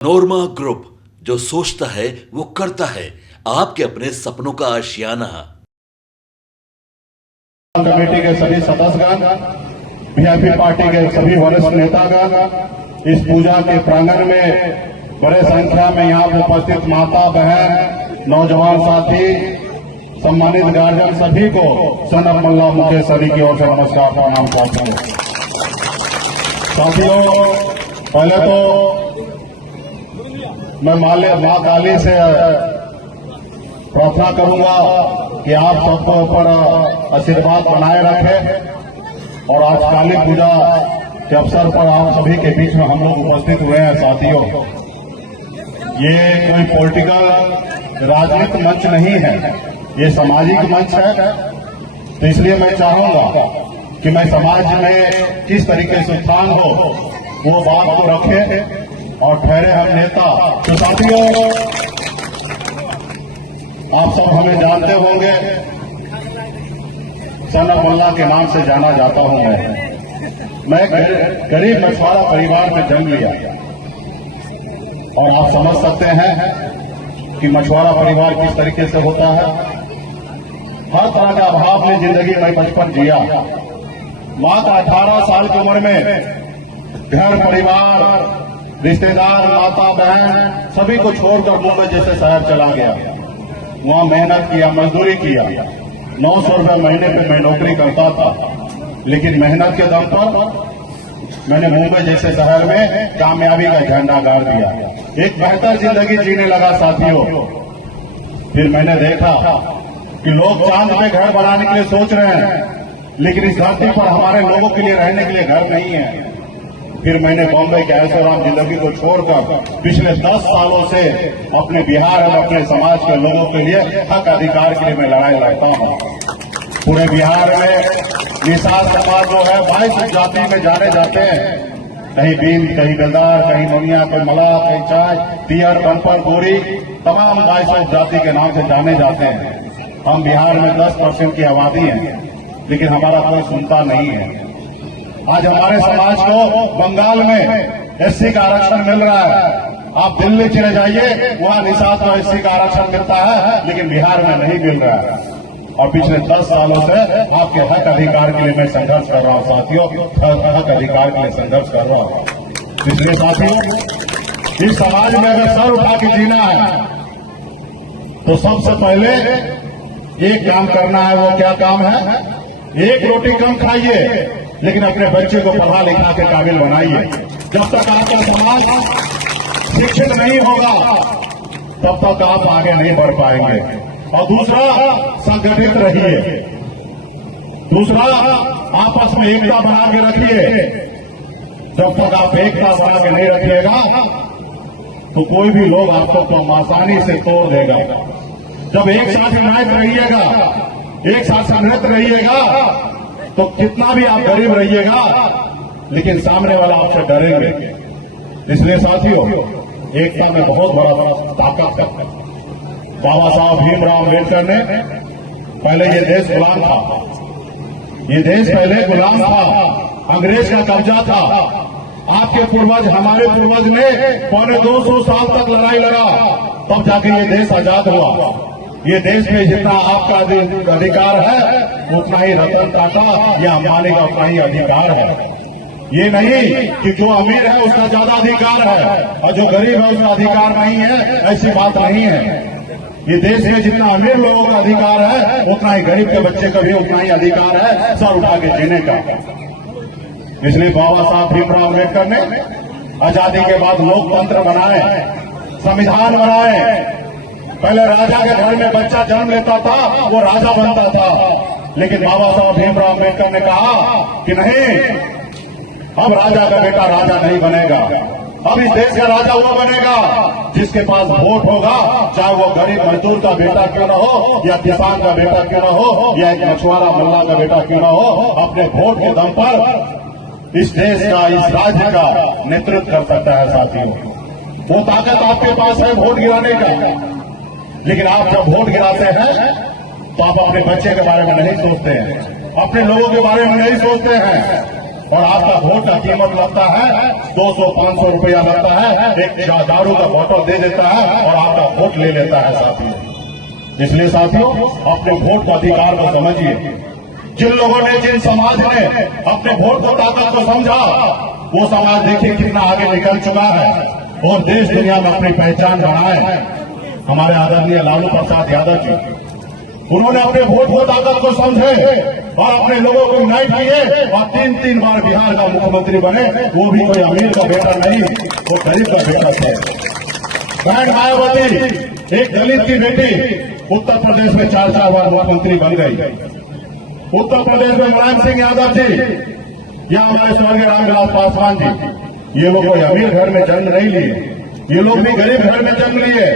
नोरमा group, जो सोचता है वो करता है। आपके अपने सपनों का आशियाना। कमेटी के सभी सदस्यगण, वीआईपी पार्टी के सभी वरिष्ठ नेतागण, इस पूजा के प्रांगण में बड़े संख्या में यहाँ उपस्थित माता बहन, नौजवान साथी, सम्मानित गार्जियन, सभी को सन ऑफ मल्ला मुकेश सरी की ओर से नमस्कार प्रणाम करता हूँ। साथियों, पहले तो मैं माँ काली से प्रार्थना करूंगा कि आप सबको ऊपर आशीर्वाद बनाए रखें। और आज काली पूजा के अवसर पर आप सभी के बीच में हम लोग उपस्थित हुए हैं। साथियों, ये कोई पॉलिटिकल राजनीतिक मंच नहीं है, ये सामाजिक मंच है। तो इसलिए मैं चाहूंगा कि मैं समाज में किस तरीके से उत्थान हो वो बात को रखें और ठहरे हम नेता। तो साथियों, आप सब हमें जानते होंगे, सन ऑफ मल्ला के नाम से जाना जाता हूं। मैं गरीब मछुआरा परिवार में जन्म लिया और आप समझ सकते हैं कि मछुआरा परिवार किस तरीके से होता है। हर तरह का अभाव में जिंदगी में बचपन जिया। मात्र 18 साल की उम्र में घर परिवार, रिश्तेदार, माता बहन सभी को छोड़कर मुंबई जैसे शहर चला गया। वहां मेहनत किया, मजदूरी किया। 900 रुपये महीने पे मैं नौकरी करता था, लेकिन मेहनत के दम पर मैंने मुंबई जैसे शहर में कामयाबी का झंडा गाड़ दिया। एक बेहतर जिंदगी जीने लगा। साथियों, फिर मैंने देखा कि लोग चांद पे घर बनाने के लिए सोच रहे हैं, लेकिन इस धरती पर हमारे लोगों के लिए रहने के लिए घर नहीं है। फिर मैंने बॉम्बे के ऐशोआराम जिंदगी को छोड़कर पिछले 10 सालों से अपने बिहार और अपने समाज के लोगों के लिए हक अधिकार के लिए मैं लड़ाई लड़ता हूँ। पूरे बिहार में निषाद समाज जो है 22 जाति में जाने जाते हैं। कहीं बीन, कहीं बेलदार, कहीं ममिया, कहीं मलाह, कहीं चाय, तियर, बनपर, गोरी, तमाम 22 जाति के नाम से जाने जाते हैं। हम बिहार में 10% की आबादी है, लेकिन हमारा कोई सुनता नहीं है। आज हमारे समाज को बंगाल में एससी का आरक्षण मिल रहा है। आप दिल्ली चले जाइए, वहां निषाद को एससी का आरक्षण मिलता है, लेकिन बिहार में नहीं मिल रहा है। और पिछले 10 सालों से आपके हक अधिकार के लिए मैं संघर्ष कर रहा हूं। साथियों, हक अधिकार के लिए संघर्ष कर रहा हूं। इसलिए साथियों, इस समाज में अगर सर उठा के जीना है तो सबसे पहले एक काम करना है। वो क्या काम है? एक रोटी कम खाइए, लेकिन अपने बच्चे को पढ़ा लिखा के काबिल बनाइए। जब तक आपका समाज शिक्षित नहीं होगा, तब तक आप आगे नहीं बढ़ पाएंगे। और दूसरा, संगठित रहिए। दूसरा, आपस में एकता बना के रखिए। जब तक आप एकता बना के नहीं रखिएगा तो कोई भी लोग आपको आसानी से तोड़ देगा। जब एक साथ यूनाइट रहिएगा, एक साथ संगठित रहिएगा, तो कितना भी आप गरीब रहिएगा, लेकिन सामने वाला आपसे डरेंगे। इसलिए साथियों, एकता में बहुत बड़ा ताकत है। बाबा साहब भीमराव अम्बेडकर ने पहले ये देश गुलाम था। ये देश पहले गुलाम था, अंग्रेज का कब्जा था। आपके पूर्वज, हमारे पूर्वज ने 250 साल तक लड़ाई लड़ा, तब जाके ये देश आजाद हुआ। ये देश में जितना आपका अधिकार है, उतना ही रतन टाटा या अंबानी का उतना ही अधिकार है। ये नहीं कि जो अमीर है उसका ज्यादा अधिकार है और जो गरीब है उसका अधिकार नहीं है, ऐसी बात नहीं है। ये देश में जितना अमीर लोगों का अधिकार है, उतना ही गरीब के बच्चे का भी उतना ही अधिकार है सर उठा के जीने का। इसलिए बाबा साहब भीमराव अम्बेडकर ने आजादी के बाद लोकतंत्र बनाए, संविधान बनाए। पहले राजा के घर में बच्चा जन्म लेता था, वो राजा बनता था, लेकिन बाबा साहब भीमराव अम्बेडकर ने कहा कि नहीं, अब राजा का बेटा राजा नहीं बनेगा। अब इस देश का राजा वो बनेगा जिसके पास वोट होगा, चाहे वो गरीब मजदूर का बेटा क्यों न हो, या किसान का बेटा क्यों न हो, या एक मछुआरा मल्ला का बेटा क्यों न हो। अपने वोट के दम पर इस देश का, इस राज्य का नेतृत्व कर सकता है। साथियों, वो ताकत आपके पास है वोट गिराने का, लेकिन आप जब वोट गिराते हैं तो आप अपने बच्चे के बारे में नहीं सोचते हैं, अपने लोगों के बारे में नहीं सोचते हैं। और आपका वोट का कीमत लगता है 200-500 रुपया लगता है, एक दारू का बोतल दे देता है और आपका वोट ले लेता है साथियों। इसलिए साथियों, अपने वोट के अधिकार को समझिए। जिन लोगों ने, जिन समाज ने अपने वोट को ताकत को समझा, वो समाज देखिए कितना आगे निकल चुका है और देश दुनिया में अपनी पहचान बनाए। हमारे आदरणीय लालू प्रसाद यादव जी, उन्होंने अपने वोट को ताकत को समझे और अपने लोगों को न्याय किए और 3 बार बिहार का मुख्यमंत्री बने। वो भी कोई अमीर का बेटा नहीं, वो गरीब का बेटा थे। बहन मायावती एक दलित की बेटी उत्तर प्रदेश में 4 बार मुख्यमंत्री बन गई। उत्तर प्रदेश में मुलायम सिंह यादव जी या हमारे स्वर्गीय रामविलास पासवान जी, ये लोग कोई अमीर घर में जन्म नहीं लिए, ये लोग भी गरीब घर में जन्म लिए,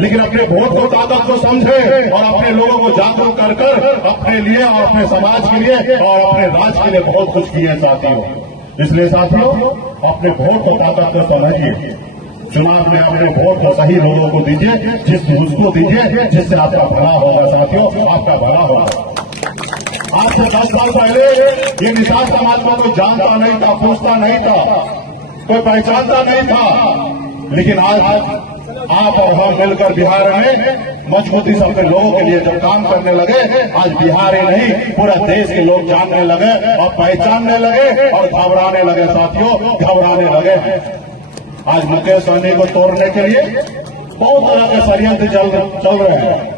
लेकिन अपने वोट को ताकत को समझे और अपने लोगों को जागरूक कर कर अपने लिए और अपने समाज के लिए और अपने राज्य के लिए बहुत कुछ किए साथियों। इसलिए साथियों, अपने वोट को ताकत को समझिए। चुनाव में अपने वोट को सही लोगों को दीजिए, उसको दीजिए जिससे आपका भला होगा साथियों, आपका भला होगा। आज से 10 साल पहले ये निषाद समाज को कोई जानता नहीं था, पूछता नहीं था, कोई पहचानता नहीं था, लेकिन आज आप और हम मिलकर बिहार में मजबूती से अपने लोगों के लिए जब काम करने लगे, आज बिहार ही नहीं पूरा देश के लोग जानने लगे और पहचानने लगे और घबराने लगे साथियों, घबराने लगे। आज मुकेश सहनी को तोड़ने के लिए बहुत तरह के षड्यंत्र चल रहे हैं।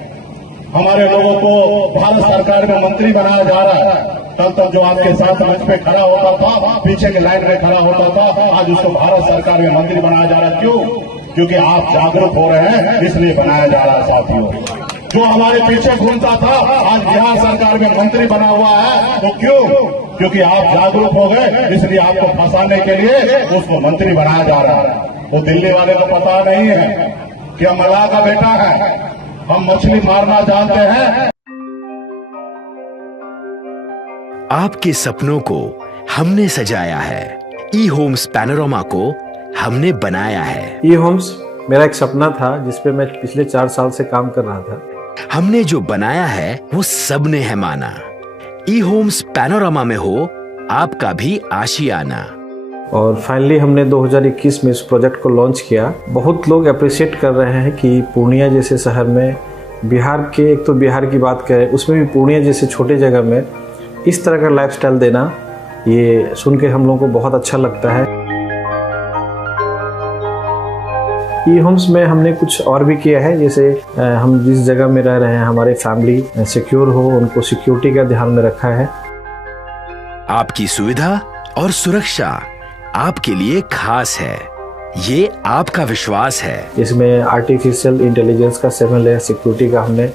हमारे लोगों को भारत सरकार में मंत्री बनाया जा रहा है। कल तक जो आपके साथ मंच पे खड़ा होता था, पीछे के लाइन में खड़ा होता था, आज उसको भारत सरकार में मंत्री बनाया जा रहा है। क्यों? क्योंकि आप जागरूक हो रहे हैं, इसलिए बनाया जा रहा है साथियों। जो हमारे पीछे घूमता था, आज बिहार सरकार में मंत्री बना हुआ है। तो क्यों? क्योंकि आप जागरूक हो गए, इसलिए आपको फंसाने के लिए उसको मंत्री बनाया जा रहा है। वो दिल्ली वाले को पता नहीं है कि हम मल्लाह का बेटा है, हम मछली मारना जानते हैं। आपके सपनों को हमने सजाया है, ई होम्स पैनोरमा को हमने बनाया है। ई होम्स मेरा एक सपना था जिसपे मैं पिछले 4 साल से काम कर रहा था। हमने जो बनाया है वो सबने है माना। ई होम्स पैनोरमा में हो आपका भी आशियाना। और फाइनली हमने 2021 में इस प्रोजेक्ट को लॉन्च किया। बहुत लोग अप्रिशिएट कर रहे हैं कि पूर्णिया जैसे शहर में, बिहार के, एक तो बिहार की बात करें उसमें भी पूर्णिया जैसे छोटे जगह में इस तरह का लाइफस्टाइल देना, ये सुन के हम लोगों को बहुत अच्छा लगता है। ई होम्स में हमने कुछ और भी किया है, जैसे हम जिस जगह में रह रहे हैं हमारे फैमिली सिक्योर हो, उनको सिक्योरिटी का ध्यान में रखा है। आपकी सुविधा और सुरक्षा आपके लिए खास है, ये आपका विश्वास है। इसमें आर्टिफिशियल इंटेलिजेंस का 7 लेयर सिक्योरिटी का हमने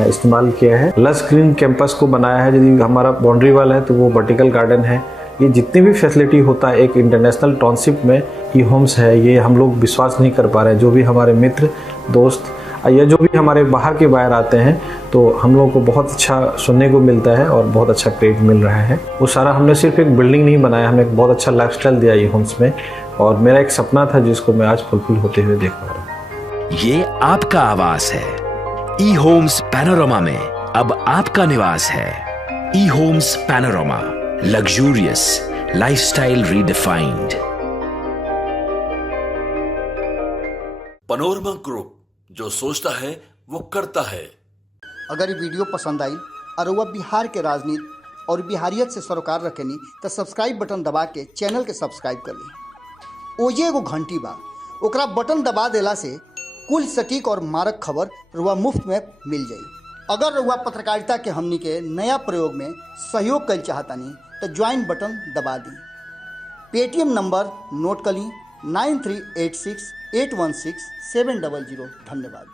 इस्तेमाल किया है। लश ग्रीन कैंपस को बनाया है। यदि हमारा बाउंड्री वाल है तो वो वर्टिकल गार्डन है। ये जितनी भी फैसिलिटी होता है एक इंटरनेशनल टाउनशिप में, ई होम्स है, ये हम लोग विश्वास नहीं कर पा रहे हैं। जो भी हमारे मित्र दोस्त या जो भी हमारे बाहर के बाहर आते हैं, तो हम लोगों को बहुत अच्छा सुनने को मिलता है और बहुत अच्छा क्रेडिट मिल रहा है। वो सारा हमने सिर्फ एक बिल्डिंग नहीं बनाया, हमने एक बहुत अच्छा लाइफस्टाइल दिया ई होम्स में, और मेरा एक सपना था जिसको मैं आज फुलफिल होते हुए देख पा रहा हूँ। ये आपका आवास है। ई होम्स पैनोरमा में अब आपका निवास है। E Homes Panorama, luxurious lifestyle redefined. Panorama group, जो सोचता है वो करता है। अगर ये वीडियो पसंद आई और वह बिहार के राजनीति और बिहारियत से सरोकार रखेनी तो सब्सक्राइब बटन दबा के चैनल के सब्सक्राइब कर ली। ओजे एगो घंटी बा, ओकरा बटन दबा देला से कुल सटीक और मारक खबर रुआ मुफ्त में मिल जाई। अगर रुआ पत्रकारिता के हमनी के नया प्रयोग में सहयोग कर चाहतानी तो ज्वाइन बटन दबा दी। पेटीएम नंबर नोट कर ली 9386 816 700। धन्यवाद।